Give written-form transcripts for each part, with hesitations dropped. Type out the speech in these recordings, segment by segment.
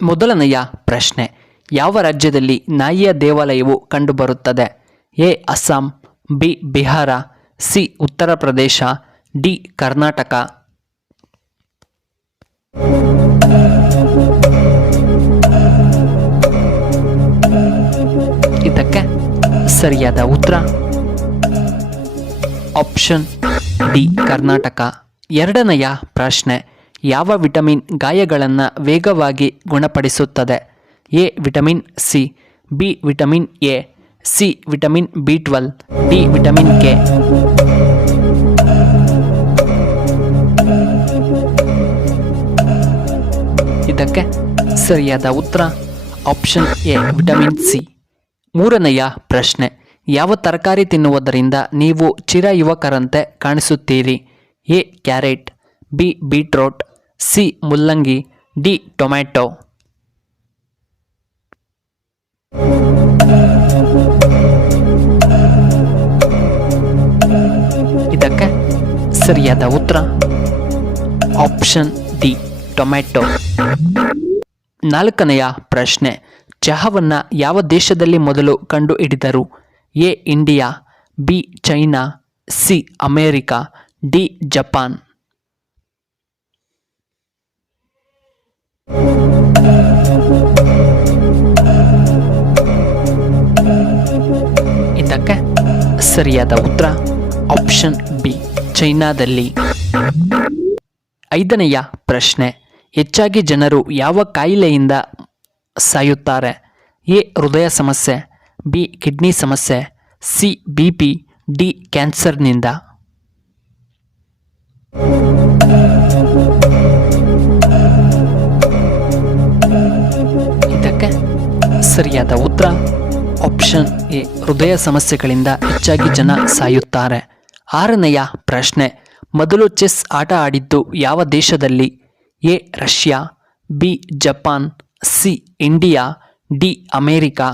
ಮೊದಲನೆಯ ಪ್ರಶ್ನೆ, ಯಾವ ರಾಜ್ಯದಲ್ಲಿ ನಾಯಿಯ ದೇವಾಲಯವು ಕಂಡುಬರುತ್ತದೆ? A Assam, B Bihar, C Uttar Pradesh, D Karnataka. ಇದಕ್ಕೆ ಸರಿಯಾದ ಉತ್ತರ ಆಪ್ಷನ್ ಡಿ ಕರ್ನಾಟಕ. ಎರಡನೆಯ ಪ್ರಶ್ನೆ, ಯಾವ ವಿಟಮಿನ್ ಗಾಯಗಳನ್ನು ವೇಗವಾಗಿ ಗುಣಪಡಿಸುತ್ತದೆ? A vitamin C, B vitamin A, C vitamin B12, D vitamin K. ಇದಕ್ಕೆ ಸರಿಯಾದ ಉತ್ತರ ಆಪ್ಷನ್ ಎ ವಿಟಮಿನ್ ಸಿ. ಮೂರನೆಯ ಪ್ರಶ್ನೆ, ಯಾವ ತರಕಾರಿ ತಿನ್ನುವುದರಿಂದ ನೀವು ಚಿರಯುವಕರಂತೆ ಕಾಣಿಸುತ್ತೀರಿ? A carrot, B beetroot, C ಮುಲ್ಲಂಗಿ, ಡಿ ಟೊಮ್ಯಾಟೊ. ಇದಕ್ಕೆ ಸರಿಯಾದ ಉತ್ತರ ಆಪ್ಷನ್ ಡಿ ಟೊಮ್ಯಾಟೊ. ನಾಲ್ಕನೆಯ ಪ್ರಶ್ನೆ, ಚಹಾವನ್ನು ಯಾವ ದೇಶದಲ್ಲಿ ಮೊದಲು ಕಂಡುಹಿಡಿದರು? A India, B China, C America, D Japan. ಇದಕ್ಕೆ ಸರಿಯಾದ ಉತ್ತರ ಆಪ್ಷನ್ ಬಿ ಚೈನಾದಲ್ಲಿ. ಐದನೆಯ ಪ್ರಶ್ನೆ, ಹೆಚ್ಚಾಗಿ ಜನರು ಯಾವ ಕಾಯಿಲೆಯಿಂದ ಸಾಯುತ್ತಾರೆ? ಎ ಹೃದಯ ಸಮಸ್ಯೆ, ಬಿ ಕಿಡ್ನಿ ಸಮಸ್ಯೆ, ಸಿ BP, ಡಿ ಕ್ಯಾನ್ಸರ್ನಿಂದ. ಇದಕ್ಕೆ ಸರಿಯಾದ ಉತ್ತರ ಆಪ್ಷನ್ ಎ ಹೃದಯ ಸಮಸ್ಯೆಗಳಿಂದ ಹೆಚ್ಚಾಗಿ ಜನ ಸಾಯುತ್ತಾರೆ. ಆರನೆಯ ಪ್ರಶ್ನೆ, ಮೊದಲು ಚೆಸ್ ಆಟ ಆಡಿದ್ದು ಯಾವ ದೇಶದಲ್ಲಿ? A Russia, B Japan, C India, D America.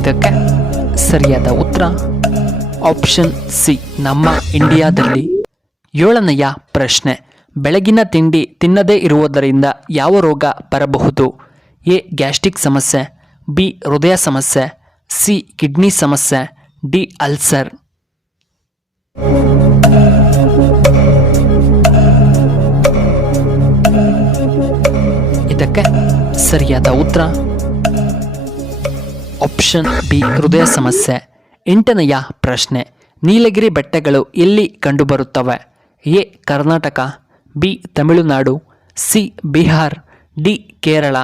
ಇದಕ್ಕೆ ಸರಿಯಾದ ಉತ್ತರ ಆಪ್ಷನ್ ಸಿ ನಮ್ಮ ಇಂಡಿಯಾದಲ್ಲಿ. ಏಳನೆಯ ಪ್ರಶ್ನೆ, ಬೆಳಗಿನ ತಿಂಡಿ ತಿನ್ನದೇ ಇರುವುದರಿಂದ ಯಾವ ರೋಗ ಬರಬಹುದು? ಎ ಗ್ಯಾಸ್ಟ್ರಿಕ್ ಸಮಸ್ಯೆ, ಬಿ ಹೃದಯ ಸಮಸ್ಯೆ, ಸಿ ಕಿಡ್ನಿ ಸಮಸ್ಯೆ, ಡಿ ಅಲ್ಸರ್. ಇದಕ್ಕೆ ಸರಿಯಾದ ಉತ್ತರ ಆಪ್ಷನ್ ಬಿ ಹೃದಯ ಸಮಸ್ಯೆ. ಎಂಟನೆಯ ಪ್ರಶ್ನೆ, ನೀಲಗಿರಿ ಬೆಟ್ಟಗಳು ಎಲ್ಲಿ ಕಂಡುಬರುತ್ತವೆ? A Karnataka, B Tamil Nadu, C Bihar, D Kerala.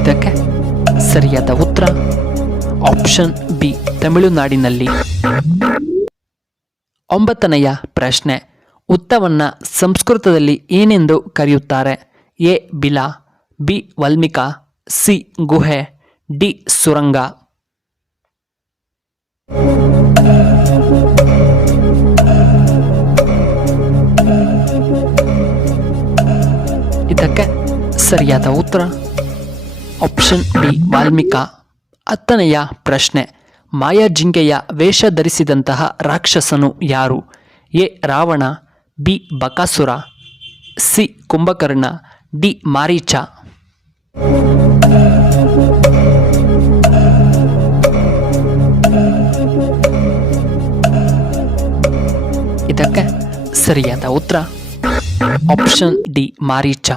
ಇದಕ್ಕೆ ಸರಿಯಾದ ಉತ್ತರ ಆಪ್ಷನ್ ಬಿ ತಮಿಳುನಾಡಿನಲ್ಲಿ. ಒಂಬತ್ತನೆಯ ಪ್ರಶ್ನೆ, ಉತ್ತವನ್ನು ಸಂಸ್ಕೃತದಲ್ಲಿ ಏನೆಂದು ಕರೆಯುತ್ತಾರೆ? ಎ ಬಿಲ, ಬಿ ವಾಲ್ಮೀಕ, ಸಿ ಗುಹೆ, ಡಿ ಸುರಂಗ. ಇದಕ್ಕೆ ಸರಿಯಾದ ಉತ್ತರ ಆಪ್ಷನ್ ಬಿ ವಾಲ್ಮೀಕ. ಹತ್ತನೆಯ ಪ್ರಶ್ನೆ, ಮಾಯಾಜಿಂಕೆಯ ವೇಷ ಧರಿಸಿದಂತಹ ರಾಕ್ಷಸನು ಯಾರು? A Ravana, B Bakasura, C Kumbhakarna, D Maricha. ಇದಕ್ಕೆ ಸರಿಯಾದ ಉತ್ತರ ಆಪ್ಷನ್ ಡಿ ಮಾರೀಚ.